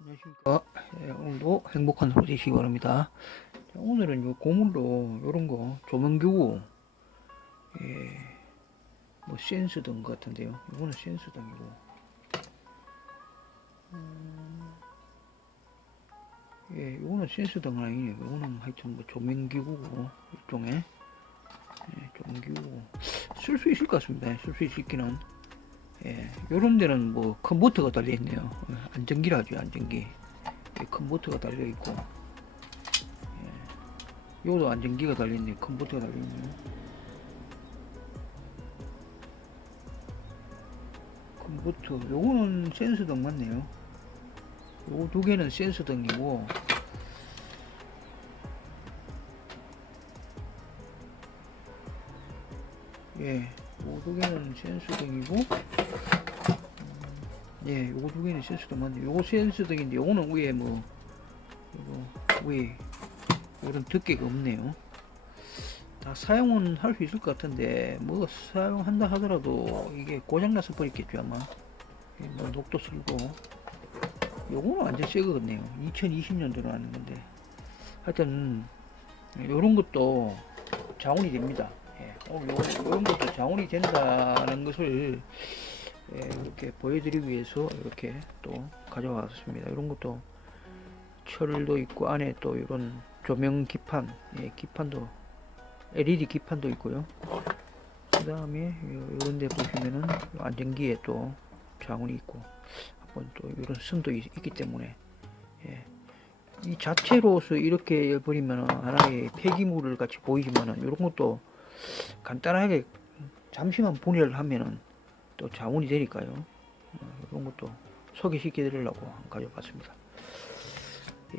안녕하십니까. 예, 오늘도 행복한 하루 되시기 바랍니다. 자, 오늘은 요 고물로 요런 거 조명교구, 예, 뭐 센스 등 같은데요. 이거는 센스 등이고, 음, 예, 이거는 센스 등은 아니에요. 이거는 하여튼 뭐 조명기구고 일종의 예, 조명기구고 쓸 수 있을 것 같습니다. 쓸 수 있기는. 예, 요런 데는 뭐 컨버터가 달려 있네요. 예, 안전기라죠, 안전기. 예, 컨버터가 달려 있고. 예, 요도 안전기가 달려 있네, 컨버터가 달려 있네요. 컨버터, 요거는 센서 등 맞네요. 요두 개는 센서 등이고. 예, 요두 개는 센서등이고. 예, 요거 두 개는 센서등 맞네. 요거 센서등인데 요거는 위에 뭐 요거 위에 이런 덮개가 없네요. 다 사용은 할 수 있을 것 같은데 뭐 사용한다 하더라도 이게 고장나서 버렸겠죠 아마. 예, 뭐 녹도 쓸고 요거는 완전 새 거같네요. 2020년도로 하는 건데 하여튼 요런 것도 자원이 됩니다. 예, 오늘 요, 요런 것도 자원이 된다는 것을 예, 이렇게 보여드리기 위해서 이렇게 또 가져왔습니다. 이런 것도 철도 있고 안에 또 이런 조명 기판, 예, 기판도 LED 기판도 있고요. 그 다음에 이런 데 보시면은 안전기에 또 자원이 있고 한번 또 이런 선도 있, 기 때문에 예. 이 자체로서 이렇게 버리면 하나의 폐기물을 같이 보이지만은 이런 것도 간단하게 잠시만 분해를 하면은 또 자원이 되니까요. 어, 이런 것도 소개시켜 드리려고 가져봤습니다.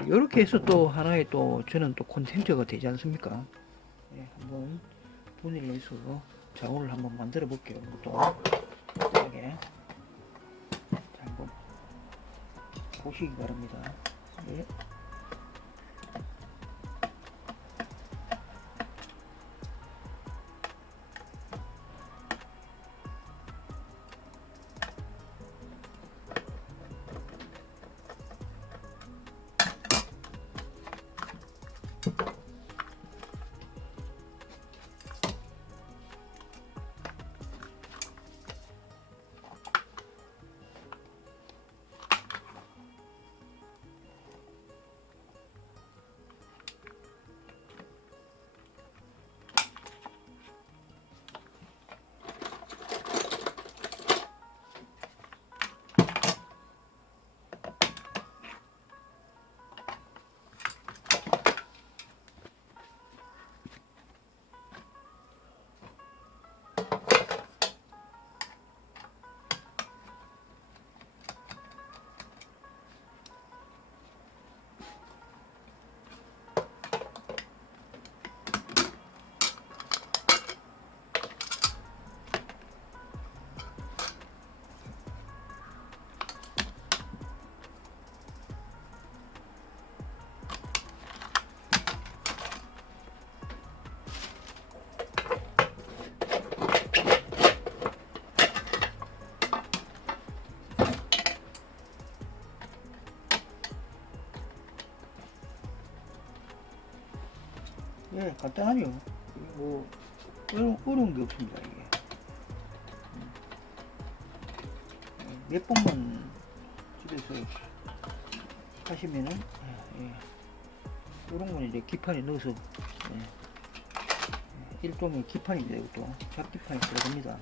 이렇게 해서 또 하나의 또 저는 또 콘텐츠가 되지 않습니까? 예, 한번 분해를 해서 자원을 한번 만들어 볼게요. 또 이렇게 자, 한번 보시기 바랍니다. 예. 예, 간단하죠. 뭐 어려운, 어려운 게 없습니다 이게. 음. 예, 몇 번만 집에서 하시면은 예, 예. 이런 거는 이제 기판에 넣어서 예. 예, 일종의 기판인데 이것도 잡기판이 들어갑니다.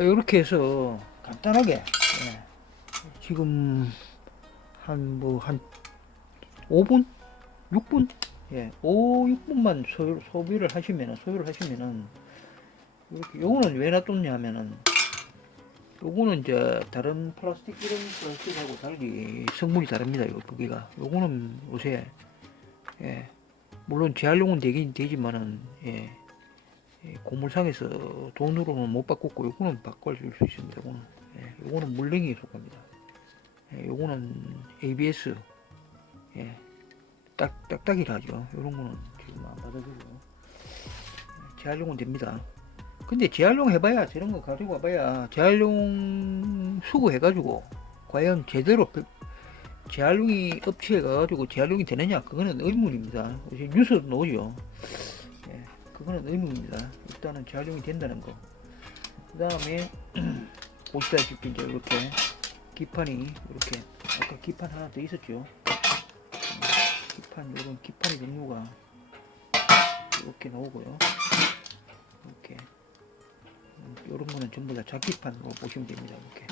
자, 이렇게 해서 간단하게 예. 지금 한 뭐 한 5분, 6분, 예, 5, 6분만 소, 소비를 하시면은 소비를 하시면은 이렇게 요거는 왜 놔뒀냐 하면은 요거는 이제 다른 플라스틱 이런 플라스틱하고 달리 성분이 다릅니다. 요 부기가 요거는 요새 예, 물론 재활용은 되긴 되지만은 예, 예, 고물상에서 돈으로는 못 바꿨고 요거는 바꿔줄 수 있습니다. 요거는 예, 요거는 물냉이에 속합니다. 예, 요거는 ABS 예, 딱 딱딱이라 하죠. 요런 거는 지금 안 받아주고 예, 재활용은 됩니다. 근데 재활용 해봐야 저런 거 가지고 와봐야 재활용 수거해가지고 과연 제대로 pe- 재활용이 업체에 가가지고 재활용이 되느냐 그거는 의문입니다. 뉴스도 나오죠. 예, 그거는 의문입니다. 일단은 재활용이 된다는 거. 그 다음에 보시다시피 이제 이렇게 기판이 이렇게 아까 기판 하나 더 있었죠. 음, 기판 이런 기판의 종류가 이렇게 나오고요. 이렇게 이런 거는 전부 다 작기판으로 보시면 됩니다. 이렇게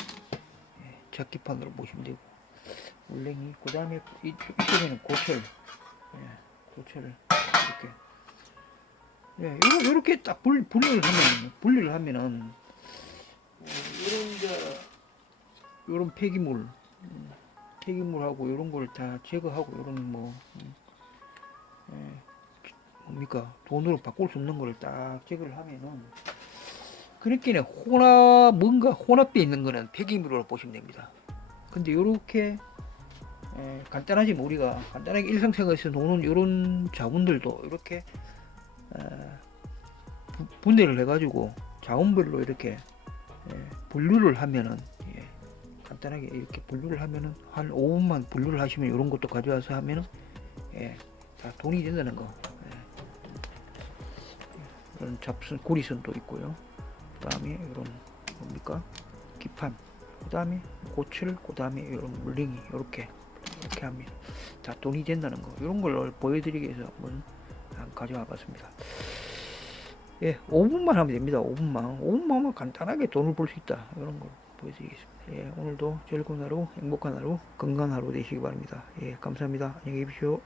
예, 작기판으로 보시면 되고 물냉이 그 다음에 이쪽에는 고철 예, 고철 이렇게 예, 요러, 요렇게 딱 분, 분리를 하면 분리를 하면은. 어, 이런 이제 요런 폐기물 음, 폐기물하고 요런 걸 다 제거하고 요런 뭐 음, 예, 뭡니까? 돈으로 바꿀 수 없는 거를 딱 제거를 하면은. 그렇게는 혼합 뭔가 혼합되어 있는 거는 폐기물로 보시면 됩니다. 근데 요렇게 에, 간단하지 뭐 우리가. 간단하게 일상생활에서 노는 이런 자원들도 이렇게 분해를 해가지고 자원별로 이렇게 에, 분류를 하면은 예, 간단하게 이렇게 분류를 하면은 한 5분만 분류를 하시면 이런 것도 가져와서 하면은 예, 다 돈이 된다는 거. 예. 이런 잡선 고리선도 있고요. 그다음에 이런 뭡니까 기판. 그다음에 고철. 그다음에 이런 물링이 이렇게 이렇게 하면 다 돈이 된다는 거. 이런 걸 보여드리기 위해서 한번 한 가져와 봤습니다. 예, 5분만 하면 됩니다. 5분만. 5분만 하면 간단하게 돈을 벌 수 있다. 이런 거 보여드리겠습니다. 예, 오늘도 즐거운 하루, 행복한 하루, 건강한 하루 되시기 바랍니다. 예, 감사합니다. 안녕히 계십시오.